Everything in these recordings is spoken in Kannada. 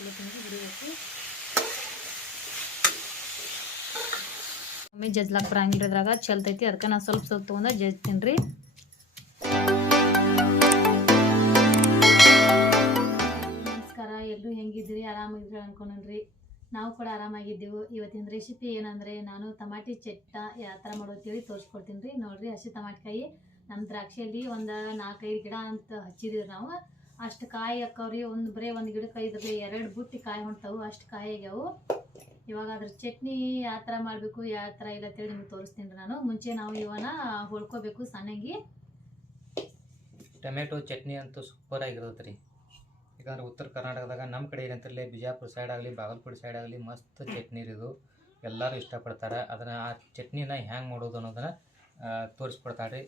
ಚಲೋ ತಂಗಿ ಹುರಿಬೇಕು. ಒಮ್ಮೆ ಜಜ್ಲಾಕ್ ಬರಂಗಿಲ್ಲ ಇದ್ರಾಗ ಚಲ್ತೈತಿ, ಅದಕ್ಕೆ ನಾನು ಸ್ವಲ್ಪ ತೊಗೊಂಡ ಜಜ್ತೀನಿ ರೀ. ನಮಸ್ಕಾರ, ಎಲ್ಲರೂ ಹೆಂಗಿದ್ದೀರಿ? ಆರಾಮಾಗಿದ್ರಿ ಅನ್ಕೊಂಡ್ರಿ. ನಾವು ಕೂಡ ಆರಾಮಾಗಿದ್ದೆವು. ಇವತ್ತಿನ ರೆಸಿಪಿ ಏನಂದರೆ, ನಾನು ಟಮಾಟಿ ಚಟ್ಟ ಯಾವ ಥರ ಮಾಡೋತೀವಿ ತೋರಿಸ್ಕೊಡ್ತೀನಿ ರೀ. ನೋಡಿರಿ, ಹಸಿ ಟಮಾಟಿಕಾಯಿ ನಮ್ಮ ದ್ರಾಕ್ಷಿಯಲ್ಲಿ ಒಂದು 4-5 ಗಿಡ ಅಂತ ಹಚ್ಚಿದೀವಿ ನಾವು. ಅಷ್ಟು ಕಾಯಿ ಹಾಕವ್ರಿ. ಬರೀ ಒಂದು ಗಿಡಕ್ಕೆ ಇದ್ರಲ್ಲಿ 2 ಬುಟ್ಟಿ ಕಾಯಿ ಹೊಂಟವು, ಅಷ್ಟು ಕಾಯಿ ಆಗ್ಯಾವು. ಇವಾಗ ಅದ್ರ ಚಟ್ನಿ ಯಾವ ಥರ ಮಾಡಬೇಕು ಯಾವ ಥರ ಇಲ್ಲ ಅಂತೇಳಿ ನಿಮ್ಗೆ ತೋರಿಸ್ತೀನಿ ನಾನು. ಮುಂಚೆ ನಾವು ಇವನ್ನ ಹೊಳ್ಕೋಬೇಕು ಸಣ್ಣಗೆ. ಟೊಮೆಟೊ ಚಟ್ನಿ ಅಂತೂ ಸೂಪರ್ ಆಗಿರುತ್ತೆ ರೀ. ಯಾಕಂದ್ರೆ ಉತ್ತರ ಕರ್ನಾಟಕದಾಗ ನಮ್ಮ ಕಡೆ ಏನಂತಲ್ಲಿ ಬಿಜಾಪುರ ಸೈಡ್ ಆಗಲಿ ಬಾಗಲಕೋಟೆ ಸೈಡ್ ಆಗಲಿ ಮಸ್ತ್ ಚಟ್ನಿ ಇದು, ಎಲ್ಲರೂ ಇಷ್ಟಪಡ್ತಾರೆ. ಅದನ್ನು ಆ ಚಟ್ನಿನ ಹ್ಯಾಂಗೆ ಮಾಡೋದು ಅನ್ನೋದನ್ನು ತೋರಿಸ್ಕೊಡ್ತಾರೆ ರೀ.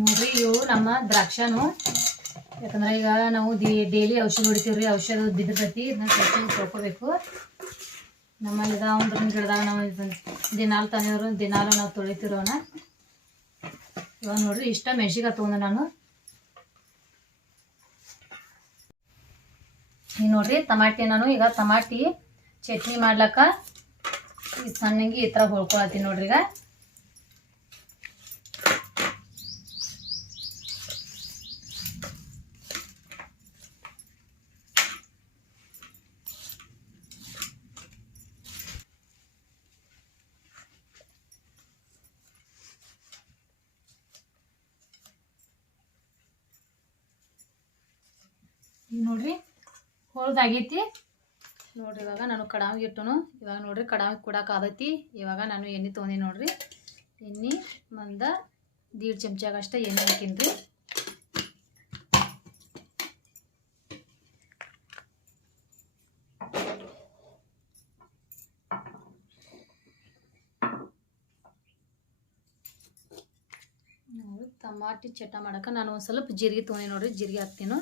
ನೋಡ್ರಿ, ಇವು ನಮ್ಮ ದ್ರಾಕ್ಷನು. ಯಾಕಂದ್ರೆ ಈಗ ನಾವು ಡೈಲಿ ಔಷಧ ಹೊಡಿತೀವ್ರಿ, ಔಷಧ ಬಿದ್ದೈತಿ. ಇದನ್ನ ಸ್ವಲ್ಪ ತೊಳ್ಕೊಬೇಕು. ನಮ್ಮಲ್ಲಿ ಇದಾವ ಗಿಡದಾಗ ನಾವು ದಿನಾಲು ತಂದಿದ್ರು, ದಿನಾಲು ನಾವು ತೊಳಿತಿರೋನ. ಇವಾಗ ನೋಡ್ರಿ, ಇಷ್ಟ ಮೆಣಸಿನ್ಕಾಯಿ ತೊಗೊಂಡೆ ನಾನು. ಈಗ ನೋಡ್ರಿ ಟಮಾಟಿ, ನಾನು ಈಗ ಟಮಾಟಿ ಚಟ್ನಿ ಮಾಡ್ಲಕ್ಕ ಈ ಸಣ್ಣಂಗಿ ಈ ಥರ ಹೊಳ್ಕೊಳತ್ತೀನಿ ನೋಡ್ರಿ. ಈಗ ನೋಡ್ರಿ ಹೊಳ್ದಾಗೈತಿ ನೋಡ್ರಿ. ಇವಾಗ ನಾನು ಕಡಾವಿಗೆ ಇಟ್ಟನು. ಇವಾಗ ನೋಡ್ರಿ ಕಡಾವಿಗೆ ಕೊಡಕ್ಕೆ ಆದೈತಿ. ಇವಾಗ ನಾನು ಎಣ್ಣೆ ತೊಗೊಂಡಿ ನೋಡ್ರಿ. ಎಣ್ಣೆ ಒಂದು 1.5 ಚಮಚಾಗಷ್ಟ ಎಣ್ಣೆ ಹಾಕೀನಿ ರೀ. ಟಮಾಟಿ ಚಟ್ಟ ಮಾಡಕ್ಕೆ ನಾನು ಒಂದು ಸ್ವಲ್ಪ ಜೀರಿಗೆ ತೊಗೊಂಡಿ ನೋಡ್ರಿ. ಜೀರಿಗೆ ಹಾಕ್ತೀನಿ.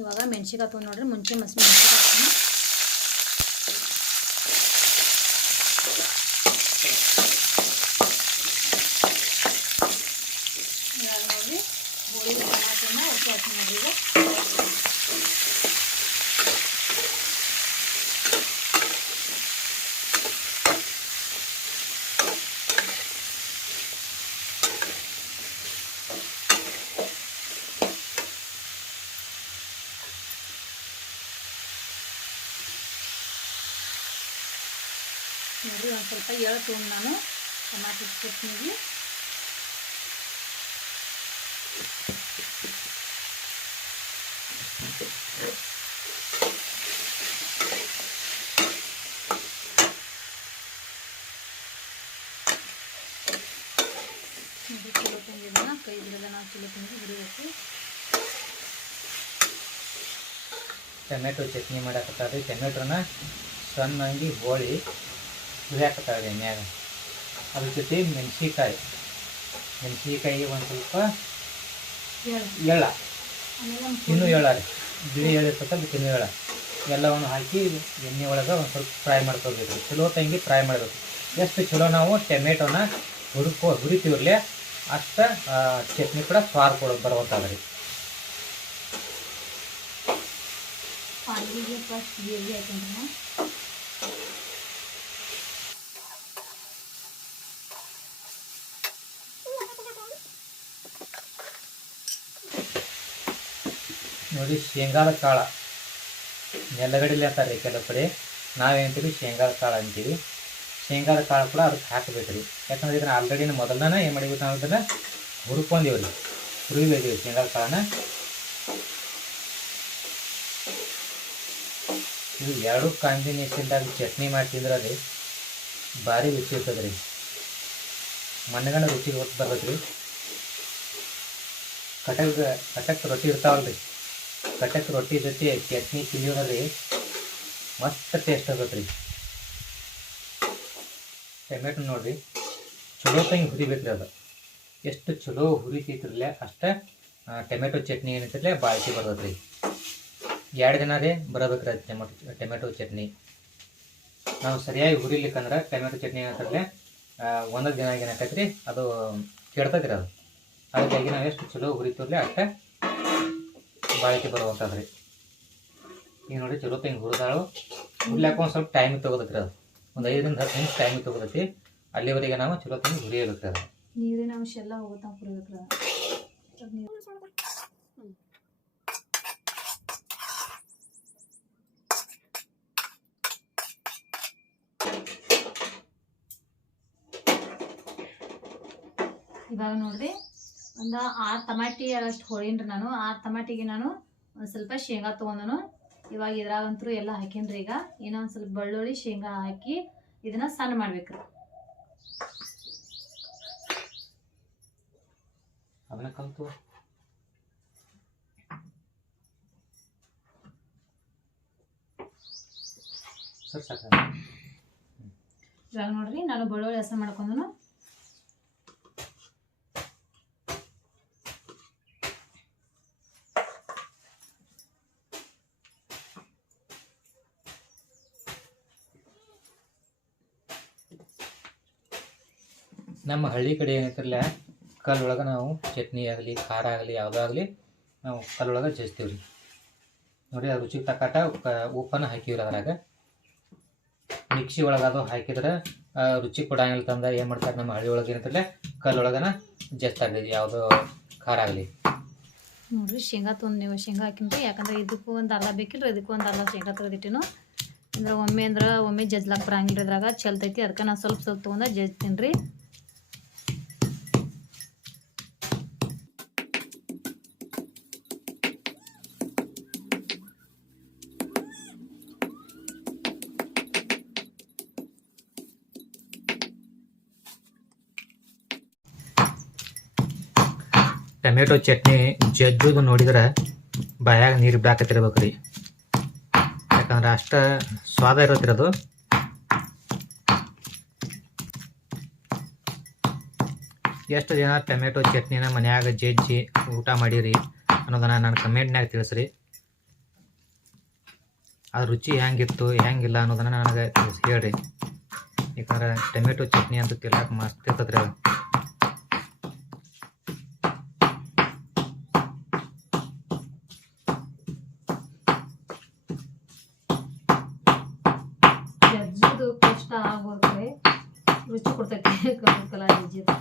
ಇವಾಗ ಮೆಣಸಿನ್ಕಾಯಿ ತೊಗೊಂಡು ನೋಡ್ರಿ. ಮುಂಚೆ ಮೆಣಸಿನ್ಕಾಯಿ ಹಾಕ್ತೀನಿ. ಇವಾಗ ನೋಡ್ರಿ ಗೋಳಿ ಟಮಾಟೋನ ಒಟ್ಟು ಹಾಕ್ತೀನಿ ನೋಡ್ರಿ. ಈಗ ನೋಡ್ರಿ ಒಂದು ಸ್ವಲ್ಪ ಎಳ್ಳು ತೊಗೊಂಡು ನಾನು ಟಮಾಟಿ ಚಟ್ನಿಗೆ. ಚಲೋ ತಂಗಿದನ ಕೈ ಬಿಡೋದ ನಾವು ಚಲೋ ತಂಗಿ ಹುರಿಬೇಕು. ಟೊಮೆಟೊ ಚಟ್ನಿ ಮಾಡಾಕತ್ತಾರೆ. ಟೊಮೆಟೊನ ಸಣ್ಣಂಗಿ ಹೋಳಿ ಹುರಿಯಾಕತ್ತಾರೆ ಎಣ್ಣೆಯಾಗ. ಅದ್ರ ಜೊತೆ ಮೆಣಸಿನ್ಕಾಯಿ ಒಂದು ಸ್ವಲ್ಪ ಎಳ್ಳ, ತಿನ್ನು ಎಳ್ಳ ರೀ, ಬಿಳಿ ಎಳ್ಳು ಇರ್ತಕ್ಕಂಥ ತಿನ್ನು ಎಳ್ಳ ಎಲ್ಲವನ್ನು ಹಾಕಿ ಎಣ್ಣೆ ಒಳಗೆ ಒಂದು ಸ್ವಲ್ಪ ಫ್ರೈ ಮಾಡ್ಕೋಬೇಕು. ಚಲೋ ತಂಗಿ ಫ್ರೈ ಮಾಡಬೇಕು. ಎಷ್ಟು ಚಲೋ ನಾವು ಟೊಮೆಟೊನ ಹುರಿತೀವ್ರಲ್ಲೇ ಅಷ್ಟು ಚಟ್ನಿ ಕೂಡ ಸ್ವಾದ ಬರುವಂಥದ್ದು ರೀ. ನೋಡಿ ಶೇಂಗಾದ ಕಾಳು ನೆಲಗಡಲೆ ಅಂತಾರೆ ಕೆಲವು ಕಡೆ, ನಾವೇಂತೀವಿ ಶೇಂಗಾದ ಕಾಳು ಅಂತೀವಿ. ಶೇಂಗಾದ ಕಾಳು ಕೂಡ ಅದಕ್ಕೆ ಹಾಕಬೇಕು ರೀ. ಯಾಕಂದ್ರೆ ಇದನ್ನ ಆಲ್ರೆಡಿ ಮೊದಲನೇ ಏನು ಮಾಡಿಬಿಟ್ಟು ನಾವು ಇದನ್ನು ಹುರ್ಕೊಂಡೀವಿ ರೀ, ಹುರಿಬೇಕೀವಿ ಶೇಂಗಾದ ಕಾಳನ್ನ. ಇದು ಎರಡು ಕಾಂಬಿನೇಷನ್ದಾಗ ಚಟ್ನಿ ಮಾಡಿ ತಿಂದ್ರೆ ರೀ ಭಾರಿ ರುಚಿ ಇರ್ತದೆ ರೀ. ಮಣ್ಣಗಂಡ ರುಚಿ ಹೊತ್ತು ಬರ್ತೈತೆ ರೀ. ಕಟಕ್ ರೊಟ್ಟಿ ಇರ್ತಾವಲ್ಲ ರೀ, ಕಟಕ್ ರೊಟ್ಟಿ ಜೊತೆ ಚಟ್ನಿ ತಿಂದಿವ್ರಿ ಮಸ್ತ್ ಟೇಸ್ಟ್ ಆಗತ್ತೆ ರೀ. ಟೊಮೆಟೊ ನೋಡಿರಿ ಚಲೋ ತಂಗಿ ಹುರಿಬೇಕು ರೀ. ಅದು ಎಷ್ಟು ಚಲೋ ಹುರಿತೈತಿರಲ್ಲ ಅಷ್ಟೇ ಟೊಮೆಟೊ ಚಟ್ನಿ ಏನೈತಿರಲ್ಲ ಬಾಳಿಕೆ ಬರ್ತದೆ ರೀ. 2 ದಿನ ರೀ ಬರಬೇಕು ರೀ ಟೊಮೆಟೊ ಚಟ್ನಿ. ನಾವು ಸರಿಯಾಗಿ ಹುರಿಲಿಕ್ಕಂದ್ರೆ ಟೊಮೆಟೊ ಚಟ್ನಿ ಏನಂತಾರಲ್ಲ ಒಂದೊಂದು ದಿನ ಏನಾಕೈತೆ ರೀ ಅದು ಕೆಡ್ತೈತೆ ರೀ. ಅದು ಅದಕ್ಕಾಗಿ ನಾವು ಎಷ್ಟು ಚಲೋ ಹುರಿತೀರಲ್ಲ ಅಷ್ಟೇ ಬಾಳಿಕೆ ಬರುವಂಥದ್ದು ರೀ. ಈಗ ನೋಡಿ ಚಲೋ ತಂಗಿ ಹುರಿದಾಳು. ಹುರ್ಲಾಕ ಒಂದು ಸ್ವಲ್ಪ ಟೈಮ್ ತೊಗೋದಕ್ಕೆ ರೀ. ಅದು ಒಂದು 5ರಿಂದ 10 ನಿಮಿಷ ಟೈಮ್ ತೊಗೋದೈತಿ. ಅಲ್ಲಿವರೆಗೆ ನಾವು ಚಲೋ ತಂಗಿ ಹುರಿಯಬೇಕು ರೀ. ಅದು ನೀರಿನ ಅಂಶ ಎಲ್ಲ ಹೋಗುತ್ತಾ ಹುರಿಬೇಕು. ಇವಾಗ ನೋಡ್ರಿ ಒಂದು 6 ಟಮಾಟಿ ಅಷ್ಟು ಹೊಳೀನ್ರಿ ನಾನು. 6 ಟಮಾಟಿಗೆ ನಾನು ಒಂದು ಸ್ವಲ್ಪ ಶೇಂಗಾ ತೊಗೊಂಡನು. ಇವಾಗ ಇದ್ರಾಗಂತೂ ಎಲ್ಲ ಹಾಕೀನ್ರಿ. ಈಗ ಏನೋ ಒಂದು ಸ್ವಲ್ಪ ಬೆಳ್ಳುಳ್ಳಿ ಶೇಂಗಾ ಹಾಕಿ ಇದನ್ನ ಸಣ್ಣ ಮಾಡ್ಬೇಕ್ರಿ. ಅದನ್ನ ಕಲ್ತು ಸರ್ ಸಾಕ. ಇವಾಗ ನೋಡ್ರಿ ನಾನು ಬೆಳ್ಳುಳ್ಳಿ ಹಸ ಮಾಡ್ಕೊಂಡನು. ನಮ್ಮ ಹಳ್ಳಿ ಕಡೆ ಏನೈತಿರಲ್ಲ ಕಲ್ಲೊಳಗೆ ನಾವು ಚಟ್ನಿ ಆಗಲಿ ಖಾರ ಆಗಲಿ ಯಾವುದಾಗಲಿ ನಾವು ಕಲ್ಲೊಳಗೆ ಜಜ್ತೀವಿ ರೀ. ನೋಡಿ ಅದು ರುಚಿಗೆ ತಕ್ಕಟ ಉಪ್ಪನ್ನು ಹಾಕಿವ್ರಿ. ಅದ್ರಾಗ ಮಿಕ್ಸಿ ಒಳಗೆ ಅದು ಹಾಕಿದ್ರೆ ರುಚಿ ಕೊಡಂಗಿಲ್ಲ ತಂದ ಏನು ಮಾಡ್ತಾರೆ ನಮ್ಮ ಹಳ್ಳಿ ಒಳಗೆ ಏನಂತಿರಲ್ಲ ಕಲ್ಲೊಳಗನ ಜಸ್ತಾಗಲಿ ಯಾವುದೋ ಖಾರ ಆಗಲಿ. ನೋಡ್ರಿ ಶೇಂಗಾ ತೊಗೊಂಡು ನೀವು ಶೇಂಗಾ ಹಾಕಿನ್ರಿ. ಯಾಕಂದ್ರೆ ಇದಕ್ಕೂ ಒಂದು ಅರ್ಧ ಬೇಕಿಲ್ರಿ, ಇದಕ್ಕೂ ಒಂದು ಅರ್ಧ ಶೇಂಗಾ ತೆಗೆದಿಟ್ಟಿನು. ಅಂದ್ರೆ ಒಮ್ಮೆ ಜಜ್ಲಾಕ್ ಬರಂಗಿಲ್ಲ ಇದ್ರಾಗ ಚಲ್ತೈತಿ. ಅದಕ್ಕೆ ನಾನು ಸ್ವಲ್ಪ ತೊಗೊಂಡು ಜಜ್ತೀನಿ ರೀ. ಟೊಮೆಟೊ ಚಟ್ನಿ ಜಜ್ಜುದು ನೋಡಿದ್ರೆ ಬಾಯಾಗ ನೀರು ಬಿಡಾಕತ್ತಿರ್ಬೇಕು ರೀ. ಯಾಕಂದ್ರೆ ಅಷ್ಟು ಸ್ವಾದ ಇರತ್ತಿರೋದು. ಎಷ್ಟು ಜನ ಟೊಮೆಟೊ ಚಟ್ನಿನ ಮನ್ಯಾಗ ಜಜ್ಜಿ ಊಟ ಮಾಡಿರಿ ಅನ್ನೋದನ್ನು ನಾನು ಕಮೆಂಟ್ನಾಗ ತಿಳಿಸ್ರಿ. ಅದು ರುಚಿ ಹೆಂಗಿತ್ತು ಹೆಂಗಿಲ್ಲ ಅನ್ನೋದನ್ನು ನನಗೆ ಹೇಳ್ರಿ. ಯಾಕಂದ್ರೆ ಟೊಮೆಟೊ ಚಟ್ನಿ ಅಂತೂ ತಿನ್ನಕ್ಕೆ ಮಸ್ತ್ ಇರ್ತದೆ ರೀ. ಅದು ಜಜ್ಜೋದು ಕಷ್ಟ ಆಗೋದ್ರೆ ರುಚಿ ಕೊಡ್ತೈತಿ. ಕಲ ಜಜ್ಜಿದು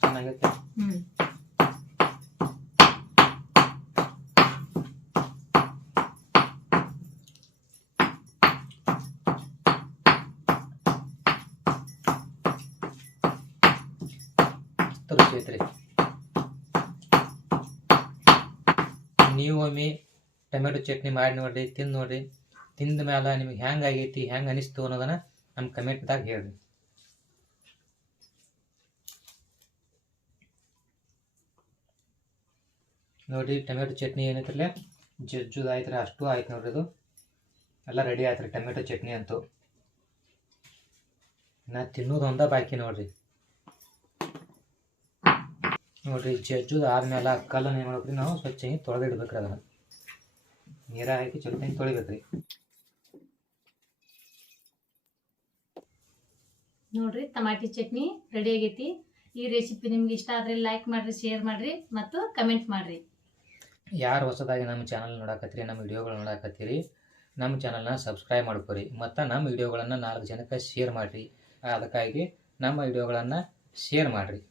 ಚೆನ್ನಾಗೈತೆ. ರುಚಿ ಐತ್ರಿ. ನೀವು ಒಮ್ಮೆ ಟೊಮೆಟೊ ಚಟ್ನಿ ಮಾಡಿ ನೋಡ್ರಿ, ತಿಂದು ನೋಡ್ರಿ. ತಿಂದ ಮೇಲೆ ನಿಮ್ಗೆ ಹೆಂಗೆ ಆಗೈತಿ ಹೆಂಗೆ ಅನಿಸ್ತು ಅನ್ನೋದನ್ನು ನಮ್ಮ ಕಮೆಂಟ್ದಾಗ ಹೇಳ್ರಿ. ನೋಡಿರಿ ಟೊಮೆಟೊ ಚಟ್ನಿ ಏನೈತ್ರಲ್ಲ ಜಜ್ಜುದು ಆಯ್ತು ರೀ. ಅಷ್ಟು ಆಯ್ತು ನೋಡ್ರಿ. ಅದು ಎಲ್ಲ ರೆಡಿ ಆಯ್ತು ರೀ ಟೊಮೆಟೊ ಚಟ್ನಿ ಅಂತೂ. ನಾ ತಿನ್ನೋದು ಒಂದ ಬಾಕಿ ನೋಡ್ರಿ. ನೋಡ್ರಿ ಜಜ್ಜುದು ಆದ್ಮೇಲೆ ಕಲ್ಲನ್ನು ಏನು ಮಾಡ್ಬೇಕ್ರಿ ನಾವು ಸ್ವಚ್ಛಾಗಿ ತೊಳೆದಿಡ್ಬೇಕ್ರಿ. ಅದನ್ನು ನೀರ ಹಾಕಿ ಚಲೋ ತಂಗಿ ತೊಳಿಬೇಕ್ರಿ. ನೋಡ್ರಿ ಟಮಾಟಿ ಚಟ್ನಿ ರೆಡಿ ಆಗೈತಿ. ಈ ರೆಸಿಪಿ ನಿಮ್ಗೆ ಇಷ್ಟ ಆದರೆ ಲೈಕ್ ಮಾಡಿರಿ, ಶೇರ್ ಮಾಡಿರಿ ಮತ್ತು ಕಮೆಂಟ್ ಮಾಡಿರಿ. ಯಾರು ಹೊಸದಾಗಿ ನಮ್ಮ ಚಾನಲ್ ನೋಡಾಕತ್ತೀರಿ, ನಮ್ಮ ವಿಡಿಯೋಗಳು ನೋಡಾಕತ್ತೀರಿ, ನಮ್ಮ ಚಾನಲ್ನ ಸಬ್ಸ್ಕ್ರೈಬ್ ಮಾಡ್ಕೊರಿ ಮತ್ತು ನಮ್ಮ ವಿಡಿಯೋಗಳನ್ನು 4 ಜನಕ್ಕೆ ಶೇರ್ ಮಾಡಿರಿ. ಅದಕ್ಕಾಗಿ ನಮ್ಮ ವಿಡಿಯೋಗಳನ್ನು ಶೇರ್ ಮಾಡಿರಿ.